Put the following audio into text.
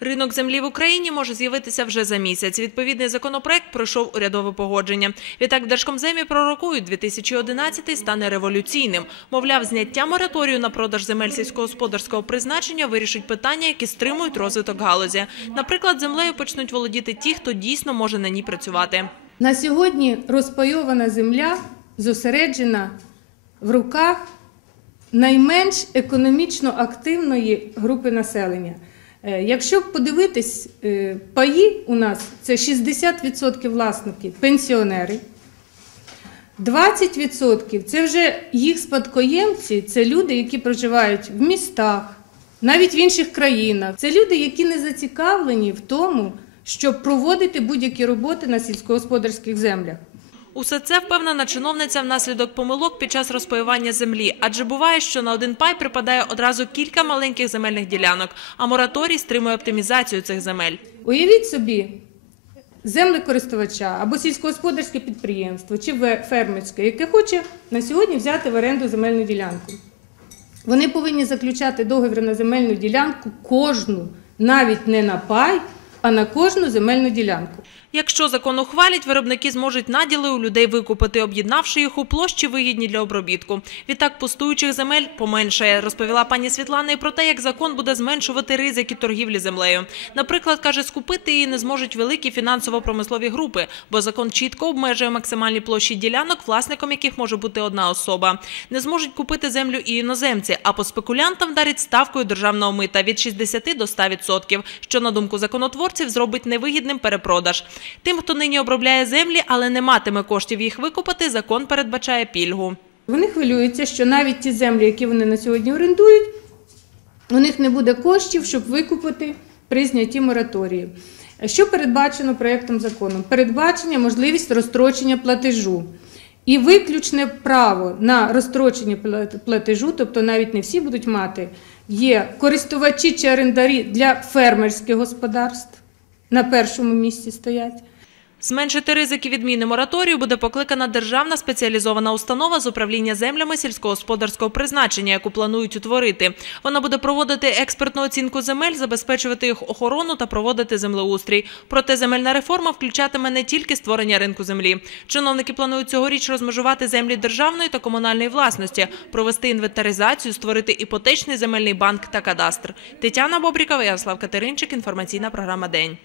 Ринок землі в Україні може з'явитися вже за місяць. Відповідний законопроект пройшов урядове погодження. Відтак в Держкомземі пророкують, 2011 стане революційним. Мовляв, зняття мораторію на продаж земель сільськогосподарського призначення вирішить питання, які стримують розвиток галузі. Наприклад, землею почнуть володіти ті, хто дійсно може на ній працювати. На сьогодні розпайована земля зосереджена в руках найменш економічно активної групи населення. Е, Якщо подивитись, е, паї у нас це 60% власників пенсіонери, 20% це вже їх спадкоємці, це люди, які проживають в містах, навіть в інших країнах. Це люди, які не зацікавлені в тому, щоб проводити будь-які роботи на сільськогосподарських землях. Усе це впевнена чиновниця внаслідок помилок під час розпаювання землі. Адже буває, що на один пай припадає одразу кілька маленьких земельних ділянок, а мораторій стримує оптимізацію цих земель. Уявіть собі землекористувача або сільськогосподарське підприємство чи фермерське, яке хоче на сьогодні взяти в оренду земельну ділянку. Вони повинні заключати договір на земельну ділянку кожну, навіть не на пай, а на кожну земельну ділянку. Якщо закон ухвалять, виробники зможуть наділи у людей викупити, об'єднавши їх у площі вигідні для обробітку. Відтак пустуючих земель поменшає, розповіла пані Світлана і про те, як закон буде зменшувати ризики торгівлі землею. Наприклад, каже, скупити її не зможуть великі фінансово-промислові групи, бо закон чітко обмежує максимальні площі ділянок, власником яких може бути одна особа. Не зможуть купити землю і іноземці, а по спекулянтам вдарять ставкою державного мита від 60 до 100%, що, на думку законотворців, зробить невигідним перепродаж. Тим, хто нині обробляє землі, але не матиме коштів їх викупити, закон передбачає пільгу. Вони хвилюються, що навіть ті землі, які вони на сьогодні орендують, у них не буде коштів, щоб викупити при знятті мораторії. Що передбачено проєктом закону? Передбачення можливість розстрочення платежу. І виключне право на розстрочення пла- платежу, тобто навіть не всі будуть мати, є користувачі чи орендарі для фермерських господарств на першому місці стоять. Зменшити ризики відміни мораторію буде покликана державна спеціалізована установа з управління землями сільськогосподарського призначення, яку планують утворити. Вона буде проводити експертну оцінку земель, забезпечувати їх охорону та проводити землеустрій. Проте земельна реформа включатиме не тільки створення ринку землі. Чиновники планують цьогоріч розмежувати землі державної та комунальної власності, провести інвентаризацію, створити іпотечний земельний банк та кадастр. Тетяна Бобрікова, Ярослав Катеринчик. Інформаційна програма День.